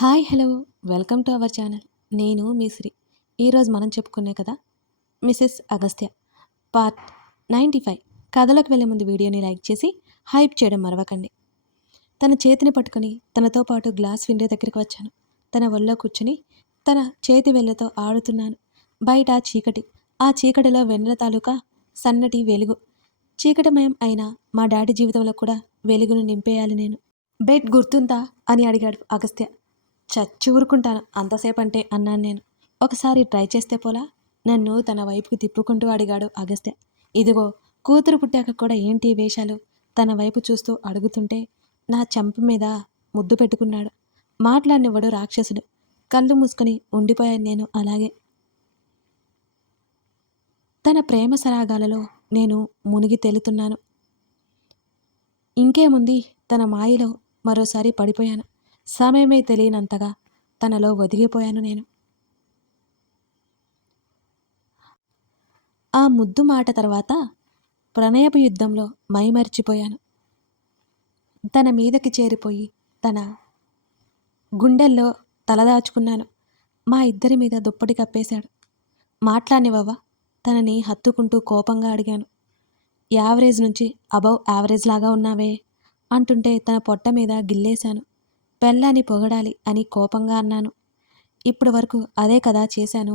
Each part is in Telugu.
Hi hello welcome to our channel. నేను మీ శ్రీ. ఈరోజు మనం చెప్పుకునే కదా మిసెస్ అగస్త్య పార్ట్ 95. కథలోకి వెళ్ళే ముందు వీడియోని లైక్ చేసి హైప్ చేయడం మరవకండి. తన చేతిని పట్టుకొని తనతో పాటు గ్లాస్ విండో దగ్గరికి వచ్చాను. తన ఒళ్ళో కూర్చుని తన చేతి వేళ్లతో ఆడుతున్నాను. బయట చీకటి. ఆ చీకటిలో వెన్నెల తాలూకా సన్నటి వెలుగు. చీకటిమయం అయిన మా డాడీ జీవితంలో కూడా వెలుగును నింపేయాలి నేను. బెడ్ గుర్తుందా అని అడిగాడు అగస్త్య. చచ్చి ఊరుకుంటాను అంతసేపు అంటే అన్నాను నేను. ఒకసారి ట్రై చేస్తే పోలా? నన్ను తన వైపుకి తిప్పుకుంటూ అడిగాడు అగస్త్య. ఇదిగో కూతురు పుట్టాక కూడా ఏంటి వేషాలు? తన వైపు చూస్తూ అడుగుతుంటే నా చెంప మీద ముద్దు పెట్టుకున్నాడు. మాట్లాడినివ్వడు రాక్షసుడు. కళ్ళు మూసుకొని ఉండిపోయాను నేను అలాగే. తన ప్రేమ సరాగాలలో నేను మునిగి తేలుతున్నాను. ఇంకేముంది, తన మాయలో మరోసారి పడిపోయాను. సమయమే తెలియనంతగా తనలో ఒదిగిపోయాను నేను. ఆ ముద్దు మాట తర్వాత ప్రణయపు యుద్ధంలో మైమరిచిపోయాను. తన మీదకి చేరిపోయి తన గుండెల్లో తలదాచుకున్నాను. మా ఇద్దరి మీద దుప్పటి కప్పేశాడు. మాట్లాడినవవ్వా? తనని హత్తుకుంటూ కోపంగా అడిగాను. యావరేజ్ నుంచి అబవ్ యావరేజ్ లాగా ఉన్నావే అంటుంటే తన పొట్ట మీద గిల్లేశాను. పెళ్ళాన్ని పొగడాలి అని కోపంగా అన్నాను. ఇప్పుడు వరకు అదే కదా చేశాను.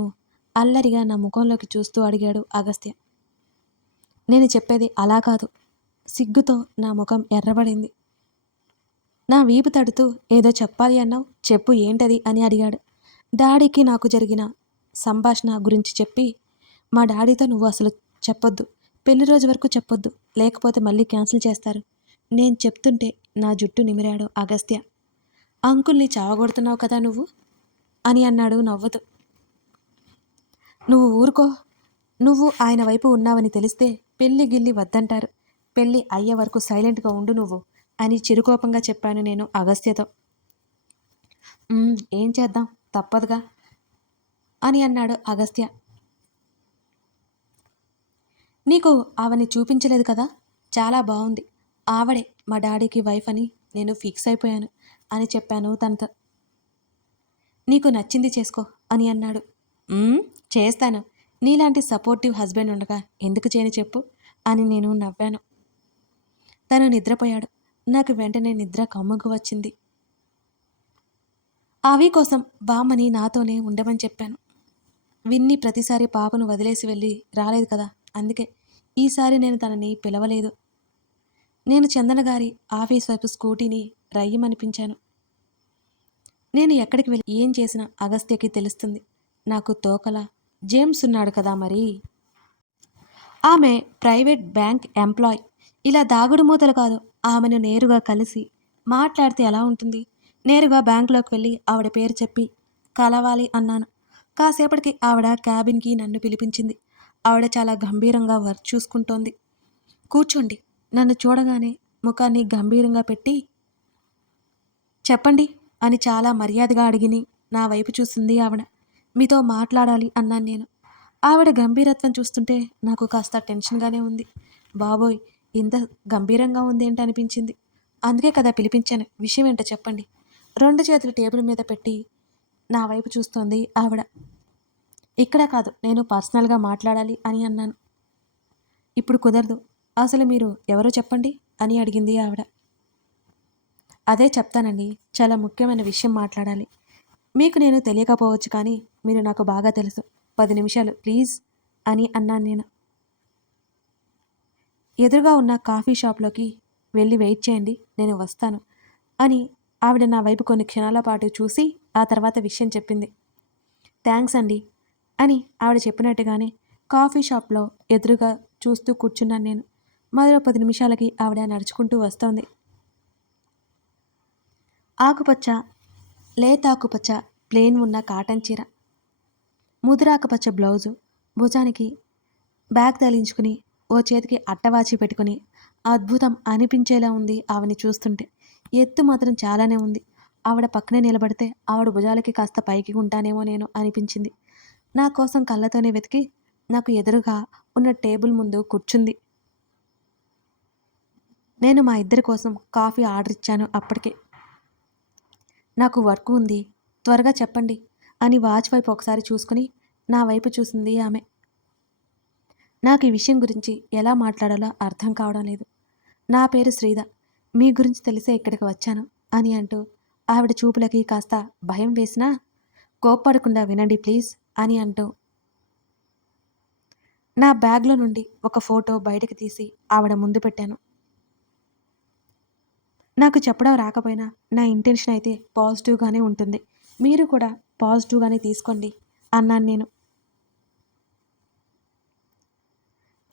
అల్లరిగా నా ముఖంలోకి చూస్తూ అడిగాడు అగస్త్య. నేను చెప్పేది అలా కాదు. సిగ్గుతో నా ముఖం ఎర్రబడింది. నా వీపు తడుతూ ఏదో చెప్పాలి అన్నావు, చెప్పు ఏంటది అని అడిగాడు. డాడీకి నాకు జరిగిన సంభాషణ గురించి చెప్పి, మా డాడీతో నువ్వు అసలు చెప్పొద్దు, పెళ్లి రోజు వరకు చెప్పొద్దు, లేకపోతే మళ్ళీ క్యాన్సిల్ చేస్తారు. నేను చెప్తుంటే నా జుట్టు నిమిరాడు అగస్త్య. అంకుల్ని చావగొడుతున్నావు కదా నువ్వు అని అన్నాడు నవ్వుతూ. నువ్వు ఊరుకో. నువ్వు ఆయన వైపు ఉన్నావని తెలిస్తే పెళ్లి గిల్లి వద్దంటారు. పెళ్ళి అయ్యే వరకు సైలెంట్గా ఉండు నువ్వు అని చిరుకోపంగా చెప్పాను నేను అగస్త్యతో. ఏం చేద్దాం, తప్పదుగా అని అన్నాడు అగస్త్య. నీకు ఆవని చూపించలేదు కదా, చాలా బాగుంది. ఆవడే మా డాడీకి వైఫ్ అని నేను ఫిక్స్ అయిపోయాను అని చెప్పాను తనతో. నీకు నచ్చింది చేసుకో అని అన్నాడు. చేస్తాను. నీలాంటి సపోర్టివ్ హస్బెండ్ ఉండగా ఎందుకు చేయని చెప్పు అని నేను నవ్వాను. తను నిద్రపోయాడు. నాకు వెంటనే నిద్ర కమ్ముకు వచ్చింది. ఆవి కోసం బామ్మని నాతోనే ఉండమని చెప్పాను. విన్ని ప్రతిసారి పాపను వదిలేసి వెళ్ళి రాలేదు కదా, అందుకే ఈసారి నేను తనని పిలవలేదు. నేను చందన గారి ఆఫీస్ వైపు స్కూటీని రయ్యమనిపించాను. నేను ఎక్కడికి వెళ్ళి ఏం చేసినా అగస్త్యకి తెలుస్తుంది. నాకు తోకలా జేమ్స్ ఉన్నాడు కదా మరి. ఆమె ప్రైవేట్ బ్యాంక్ ఎంప్లాయ్. ఇలా దాగుడు మూతలు కాదు. ఆమెను నేరుగా కలిసి మాట్లాడితే ఎలా ఉంటుంది? నేరుగా బ్యాంకులోకి వెళ్ళి ఆవిడ పేరు చెప్పి కలవాలి అన్నాను. కాసేపటికి ఆవిడ క్యాబిన్కి నన్ను పిలిపించింది. ఆవిడ చాలా గంభీరంగా వర్క్ చూసుకుంటోంది. కూర్చోండి. నన్ను చూడగానే ముఖాన్ని గంభీరంగా పెట్టి చెప్పండి అని చాలా మర్యాదగా అడిగిని నా వైపు చూసింది ఆవిడ. మీతో మాట్లాడాలి అన్నాను నేను. ఆవిడ గంభీరత్వం చూస్తుంటే నాకు కాస్త టెన్షన్గానే ఉంది. బాబోయ్, ఇంత గంభీరంగా ఉందేంటి అనిపించింది. అందుకే కదా పిలిపించాను. విషయం ఏంటో చెప్పండి. 2 చేతులు టేబుల్ మీద పెట్టి నా వైపు చూస్తోంది ఆవిడ. ఇక్కడ కాదు, నేను పర్సనల్గా మాట్లాడాలి అని అన్నాను. ఇప్పుడు కుదరదు. అసలు మీరు ఎవరో చెప్పండి అని అడిగింది ఆవిడ. అదే చెప్తానండి. చాలా ముఖ్యమైన విషయం మాట్లాడాలి. మీకు నేను తెలియకపోవచ్చు, కానీ మీరు నాకు బాగా తెలుసు. 10 నిమిషాలు ప్లీజ్ అని అన్నాను నేను. ఎదురుగా ఉన్న కాఫీ షాప్లోకి వెళ్ళి వెయిట్ చేయండి, నేను వస్తాను అని ఆవిడ నా వైపు కొన్ని క్షణాల పాటు చూసి ఆ తర్వాత విషయం చెప్పింది. థ్యాంక్స్ అండి అని ఆవిడ చెప్పినట్టుగానే కాఫీ షాప్లో ఎదురుగా చూస్తూ కూర్చున్నాను నేను. మరో 10 నిమిషాలకి ఆవిడ నడుచుకుంటూ వస్తోంది. ఆకుపచ్చ, లేతాకుపచ్చ ప్లేన్ ఉన్న కాటన్ చీర, ముదురాకుపచ్చ బ్లౌజు, భుజానికి బ్యాగ్ తగిలించుకుని ఓ చేతికి అట్టవాచి పెట్టుకుని అద్భుతం అనిపించేలా ఉంది ఆవిని చూస్తుంటే. ఎత్తు మాత్రం చాలానే ఉంది. ఆవిడ పక్కనే నిలబడితే ఆవిడ భుజాలకి కాస్త పైకి ఉంటానేమో నేను అనిపించింది. నా కోసం కళ్ళతోనే వెతికి నాకు ఎదురుగా ఉన్న టేబుల్ ముందు కూర్చుంది. నేను మా ఇద్దరి కోసం కాఫీ ఆర్డర్ ఇచ్చాను. అప్పటికే నాకు వర్క్ ఉంది, త్వరగా చెప్పండి అని వాచ్ వైపు ఒకసారి చూసుకుని నా వైపు చూసింది ఆమె. నాకు ఈ విషయం గురించి ఎలా మాట్లాడాలో అర్థం కావడం లేదు. నా పేరు శ్రీధ. మీ గురించి తెలిసే ఇక్కడికి వచ్చాను అని అంటూ ఆవిడ చూపులకి కాస్త భయం వేసినా కోప్పడకుండా వినండి ప్లీజ్ అని అంటూ నా బ్యాగ్లో నుండి ఒక ఫోటో బయటకు తీసి ఆవిడ ముందు పెట్టాను. నాకు చెప్పడం రాకపోయినా నా ఇంటెన్షన్ అయితే పాజిటివ్గానే ఉంటుంది. మీరు కూడా పాజిటివ్గానే తీసుకోండి అన్నాను నేను.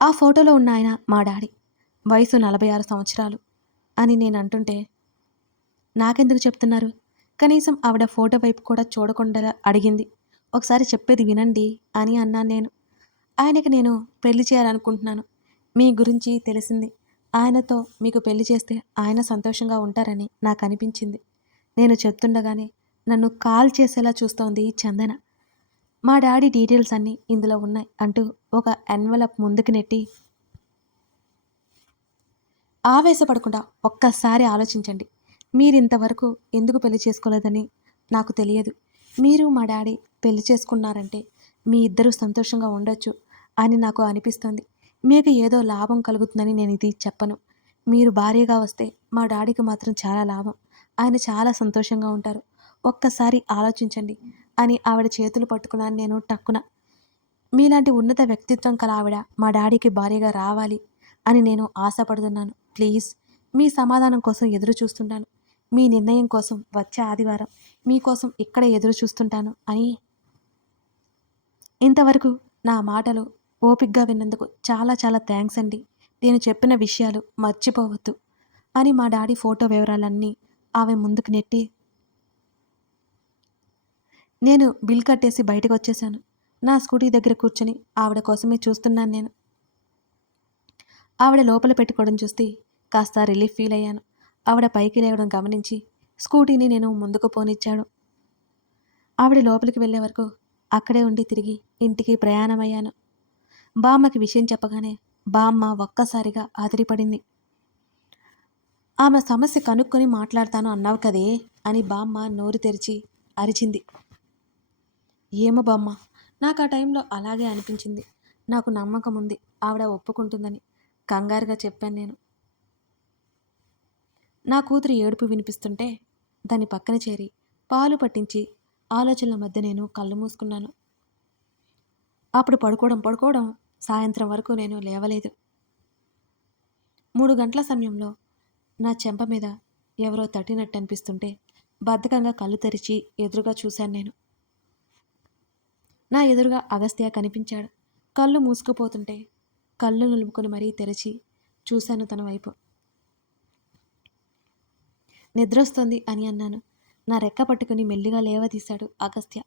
ఆ ఫోటోలో ఉన్న ఆయన మా డాడీ. వయసు 46 సంవత్సరాలు అని నేను అంటుంటే, నాకెందుకు చెప్తున్నారు? కనీసం ఆవిడ ఫోటో వైపు కూడా చూడకుండా అడిగింది. ఒకసారి చెప్పేది వినండి అని అన్నాను నేను. ఆయనకి నేను పెళ్లి చేయాలనుకుంటున్నాను. మీ గురించి తెలిసింది. ఆయనతో మీకు పెళ్లి చేస్తే ఆయన సంతోషంగా ఉంటారని నాకు అనిపించింది. నేను చెప్తుండగానే నన్ను కాల్ చేసేలా చూస్తోంది చందన. మా డాడీ డీటెయిల్స్ అన్నీ ఇందులో ఉన్నాయి అంటూ ఒక ఎన్వలప్ ముందుకు నెట్టి, ఆవేశపడకుండా ఒక్కసారి ఆలోచించండి. మీరింతవరకు ఎందుకు పెళ్లి చేసుకోలేదని నాకు తెలియదు. మీరు మా డాడీ పెళ్లి చేసుకున్నారంటే మీ ఇద్దరూ సంతోషంగా ఉండొచ్చు అని నాకు అనిపిస్తుంది. మీకు ఏదో లాభం కలుగుతుందని నేను ఇది చెప్పను. మీరు భార్యగా వస్తే మా డాడీకి మాత్రం చాలా లాభం. ఆయన చాలా సంతోషంగా ఉంటారు. ఒక్కసారి ఆలోచించండి అని ఆవిడ చేతులు పట్టుకున్నాను నేను టక్కున. మీలాంటి ఉన్నత వ్యక్తిత్వం కల ఆవిడ మా డాడీకి భార్యగా రావాలి అని నేను ఆశపడుతున్నాను. ప్లీజ్ మీ సమాధానం కోసం ఎదురు చూస్తుంటాను. మీ నిర్ణయం కోసం వచ్చే ఆదివారం మీకోసం ఇక్కడే ఎదురు చూస్తుంటాను అని. ఇంతవరకు నా మాటలు ఓపిగ్గా విన్నందుకు చాలా చాలా థ్యాంక్స్ అండి. నేను చెప్పిన విషయాలు మర్చిపోవద్దు అని మా డాడీ ఫోటో వివరాలన్నీ ఆమె ముందుకు నెట్టి నేను బిల్ కట్టేసి బయటకు వచ్చేసాను. నా స్కూటీ దగ్గర కూర్చొని ఆవిడ కోసమే చూస్తున్నాను నేను. ఆవిడ లోపల పెట్టుకోవడం చూస్తే కాస్త రిలీఫ్ ఫీల్ అయ్యాను. ఆవిడ పైకి లేవడం గమనించి స్కూటీని నేను ముందుకు పోనిచ్చాడు. ఆవిడ లోపలికి వెళ్ళే వరకు అక్కడే ఉండి తిరిగి ఇంటికి ప్రయాణమయ్యాను. బామ్మకి విషయం చెప్పగానే బామ్మ ఒక్కసారిగా ఆదిరిపడింది. ఆమె సమస్య కనుక్కొని మాట్లాడతాను అన్నావు కదే అని బామ్మ నోరు తెరిచి అరిచింది. ఏమో బామ్మ, నాకు ఆ టైంలో అలాగే అనిపించింది. నాకు నమ్మకం ఉంది ఆవిడ ఒప్పుకుంటుందని కంగారుగా చెప్పాను నేను. నా కూతురు ఏడుపు వినిపిస్తుంటే దాని పక్కన చేరి పాలు పట్టించి ఆలోచనల మధ్య నేను కళ్ళు మూసుకున్నాను. అప్పుడు పడుకోవడం సాయంత్రం వరకు నేను లేవలేదు. 3 గంటల సమయంలో నా చెంప మీద ఎవరో తట్టినట్టు అనిపిస్తుంటే బద్ధకంగా కళ్ళు తెరిచి ఎదురుగా చూశాను నేను. నా ఎదురుగా అగస్త్య కనిపించాడు. కళ్ళు మూసుకుపోతుంటే కళ్ళు నులుముకొని మరీ తెరిచి చూశాను తన వైపు. నిద్రొస్తుంది అని అన్నాను. నా రెక్క పట్టుకుని మెల్లిగా లేవదీశాడు అగస్త్య.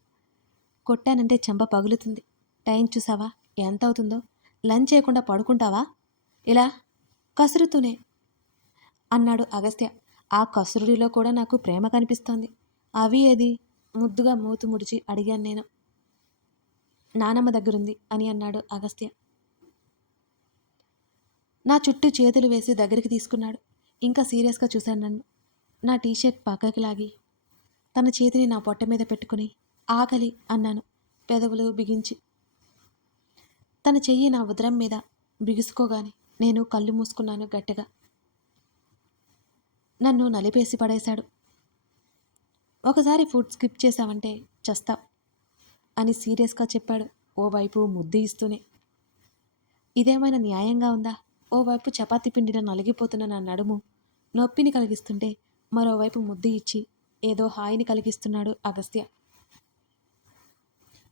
కొట్టానంటే చెంప పగులుతుంది. టైం చూసావా ఎంత అవుతుందో? లంచ్ చేయకుండా పడుకుంటావా ఇలా కసురుతూనే అన్నాడు అగస్త్య. ఆ కసురుడిలో కూడా నాకు ప్రేమ కనిపిస్తోంది. అవి ఏది ముద్దుగా మూతు ముడిచి అడిగాను నేను. నానమ్మ దగ్గరుంది అని అన్నాడు అగస్త్య. నా చుట్టూ చేతులు వేసి దగ్గరికి తీసుకున్నాడు. ఇంకా సీరియస్గా చూశాను నన్ను. నా టీషర్ట్ పక్కకి లాగి తన చేతిని నా పొట్ట మీద పెట్టుకుని ఆకలి అన్నాను పెదవులు బిగించి. తన చెయ్యి నా ఉదరం మీద బిగుసుకోగానే నేను కళ్ళు మూసుకున్నాను గట్టిగా. నన్ను నలిపేసి పడేశాడు. ఒకసారి ఫుడ్ స్కిప్ చేశావంటే చస్తావ్ అని సీరియస్గా చెప్పాడు ఓవైపు ముద్దు ఇస్తూనే. ఇదేమైనా న్యాయంగా ఉందా? ఓవైపు చపాతీ పిండిన నలిగిపోతున్న నా నడుము నొప్పిని కలిగిస్తుంటే మరోవైపు ముద్దు ఇచ్చి ఏదో హాయిని కలిగిస్తున్నాడు అగస్త్య.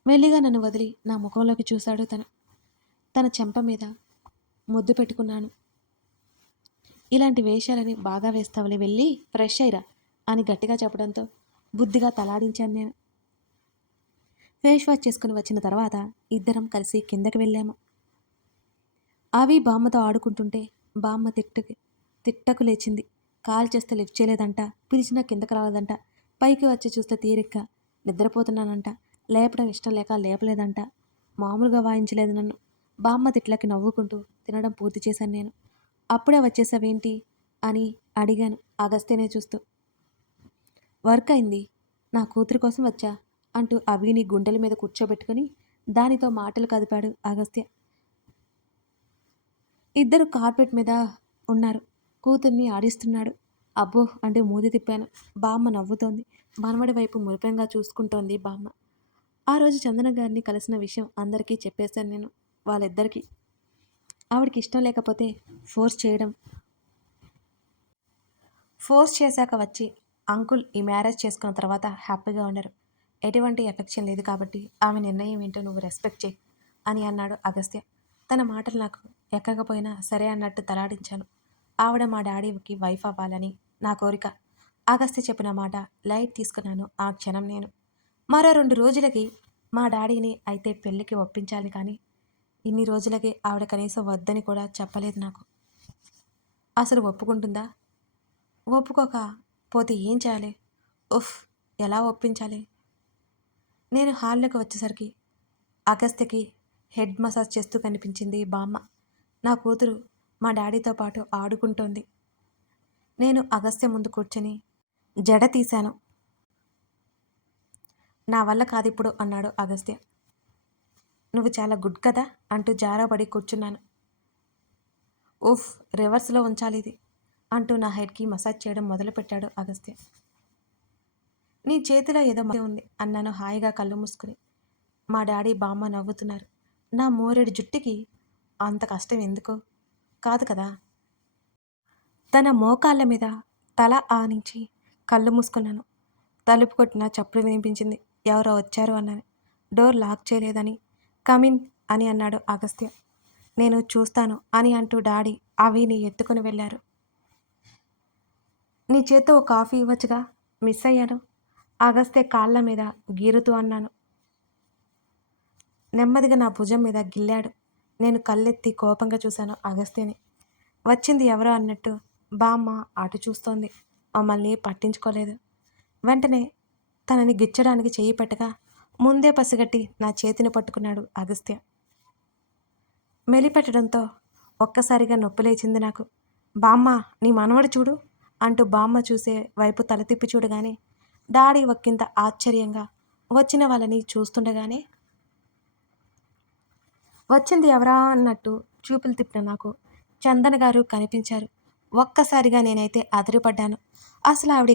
మెల్లిగా నన్ను వదిలి నా ముఖంలోకి చూశాడు తన చెంప మీద ముద్దు పెట్టుకున్నాను. ఇలాంటి వేషాలని బాగా వేస్తావులే, వెళ్ళి ఫ్రెష్ అయ్యిరా అని గట్టిగా చెప్పడంతో బుద్ధిగా తలాడించాను నేను. ఫేస్ వాష్ చేసుకుని వచ్చిన తర్వాత ఇద్దరం కలిసి కిందకి వెళ్ళాము. అవి బామ్మతో ఆడుకుంటుంటే బామ్మ తిట్టకు లేచింది. కాల్ చేస్తే లిఫ్ట్ చేయలేదంట, పిలిచినా కిందకి రాలేదంట, పైకి వచ్చి చూస్తే తీరిగ్గా నిద్రపోతున్నానంట, లేపడం ఇష్టం లేక లేపలేదంట, మామూలుగా వాయించలేదు నన్ను. బామ్మ తిట్లకి నవ్వుకుంటూ తినడం పూర్తి చేశాను నేను. అప్పుడే వచ్చేసావేంటి అని అడిగాను అగస్త్యనే చూస్తూ. వర్క్ అయింది, నా కూతురు కోసం వచ్చా అంటూ అభిని గుండెల మీద కూర్చోబెట్టుకుని దానితో మాటలు కదిపాడు అగస్త్య. ఇద్దరు కార్పెట్ మీద ఉన్నారు. కూతుర్ని ఆడిస్తున్నాడు. అబ్బో అంటే మూది తిప్పాను. బామ్మ నవ్వుతోంది. మనవడి వైపు మురిపెంగా చూసుకుంటోంది బామ్మ. ఆ రోజు చందన గారిని కలిసిన విషయం అందరికీ చెప్పేశాను నేను. వాళ్ళిద్దరికీ. ఆవిడకి ఇష్టం లేకపోతే ఫోర్స్ చేశాక వచ్చి అంకుల్ ఈ మ్యారేజ్ చేసుకున్న తర్వాత హ్యాపీగా ఉండరు. ఎటువంటి ఎఫెక్షన్ లేదు కాబట్టి ఆమె నిర్ణయం ఏంటో నువ్వు రెస్పెక్ట్ చేయి అని అన్నాడు అగస్త్య. తన మాటలు నాకు ఎక్కకపోయినా సరే అన్నట్టు తలాడించాను. ఆవిడ మా డాడీకి వైఫ్ అవ్వాలని నా కోరిక. అగస్త్య చెప్పిన మాట లైట్ తీసుకున్నాను ఆ క్షణం నేను. మరో 2 రోజులకి మా డాడీని అయితే పెళ్ళికి ఒప్పించాలి కానీ ఇన్ని రోజులకి ఆవిడ కనీసం వద్దని కూడా చెప్పలేదు నాకు. అసలు ఒప్పుకుంటుందా? ఒప్పుకోకపోతే ఏం చేయాలి? ఉఫ్, ఎలా ఒప్పించాలి? నేను హాల్లోకి వచ్చేసరికి అగస్త్యకి హెడ్ మసాజ్ చేస్తూ కనిపించింది బామ్మ. నా కూతురు మా డాడీతో పాటు ఆడుకుంటోంది. నేను అగస్త్య ముందు కూర్చొని జడ తీశాను. నా వల్ల కాదిప్పుడు అన్నాడు అగస్త్య. నువ్వు చాలా గుడ్ కదా అంటూ జారబడి కూర్చున్నాను. ఉఫ్, రివర్స్లో ఉంచాలి ఇది అంటూ నా హెడ్కి మసాజ్ చేయడం మొదలుపెట్టాడు అగస్త్య. నీ చేతిలో ఏదో ఉంది అన్నాను హాయిగా కళ్ళు మూసుకుని. మా డాడీ బామ్మ నవ్వుతున్నారు. నా మోరెడు జుట్టుకి అంత కష్టం ఎందుకు? కాదు కదా. తన మోకాళ్ళ మీద తల ఆనించి కళ్ళు మూసుకున్నాను. తలుపు కొట్టిన చప్పుడు వినిపించింది. ఎవరో వచ్చారు అన్నాను. డోర్ లాక్ చేయలేదని కమిన్ అని అన్నాడు అగస్త్య. నేను చూస్తాను అని అంటూ డాడీ అవిని ఎత్తుకుని వెళ్ళారు. నీ చేత్తో ఓ కాఫీ ఇవ్వచ్చుగా, మిస్ అయ్యాను అగస్త్య కాళ్ళ మీద గీరుతూ అన్నాను. నెమ్మదిగా నా భుజం మీద గిల్లాడు. నేను కళ్ళెత్తి కోపంగా చూశాను అగస్త్యని. వచ్చింది ఎవరో అన్నట్టు బామ్మ అటు చూస్తోంది. మమ్మల్ని పట్టించుకోలేదు. వెంటనే తనని గిచ్చడానికి చెయ్యి పెట్టగా ముందే పసిగట్టి నా చేతిని పట్టుకున్నాడు అగస్త్య. మెలిపెట్టడంతో ఒక్కసారిగా నొప్పి లేచింది నాకు. బామ్మ, నీ మనవడు చూడు అంటూ బామ్మ చూసే వైపు తల తిప్పి చూడగానే డాడీ ఒక్కింత ఆశ్చర్యంగా వచ్చిన వాళ్ళని చూస్తుండగానే వచ్చింది ఎవరా అన్నట్టు చూపులు తిప్పిన నాకు చందన గారు కనిపించారు. ఒక్కసారిగా నేనైతే అదిరిపడ్డాను. అసలు ఆవిడ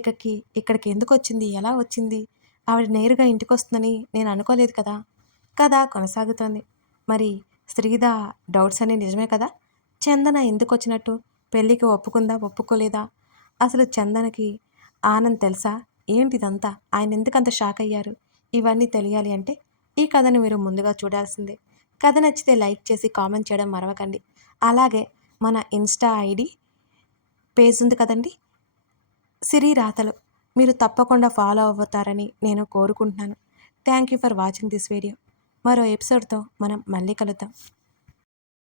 ఇక్కడికి ఎందుకు వచ్చింది, ఎలా వచ్చింది? ఆవిడ నేరుగా ఇంటికి వస్తుందని నేను అనుకోలేదు కదా. కథ కొనసాగుతోంది. మరి శ్రీదా డౌట్స్ అన్నీ నిజమే కదా. చందన ఎందుకు వచ్చినట్టు? పెళ్ళికి ఒప్పుకుందా, ఒప్పుకోలేదా? అసలు చందనకి ఆనంద్ తెలుసా? ఏంటిదంతా? ఆయన ఎందుకంత షాక్ అయ్యారు? ఇవన్నీ తెలియాలి అంటే ఈ కథను మీరు ముందుగా చూడాల్సిందే. కథ నచ్చితే లైక్ చేసి కామెంట్ చేయడం మరవకండి. అలాగే మన ఇన్స్టా ఐడి పేజ్ ఉంది కదండి, సిరి రాతలు, మీరు తప్పకుండా ఫాలో అవుతారని నేను కోరుకుంటున్నాను. Thank you for watching this video. మరో ఎపిసోడ్తో మనం మళ్ళీ కలుద్దాం.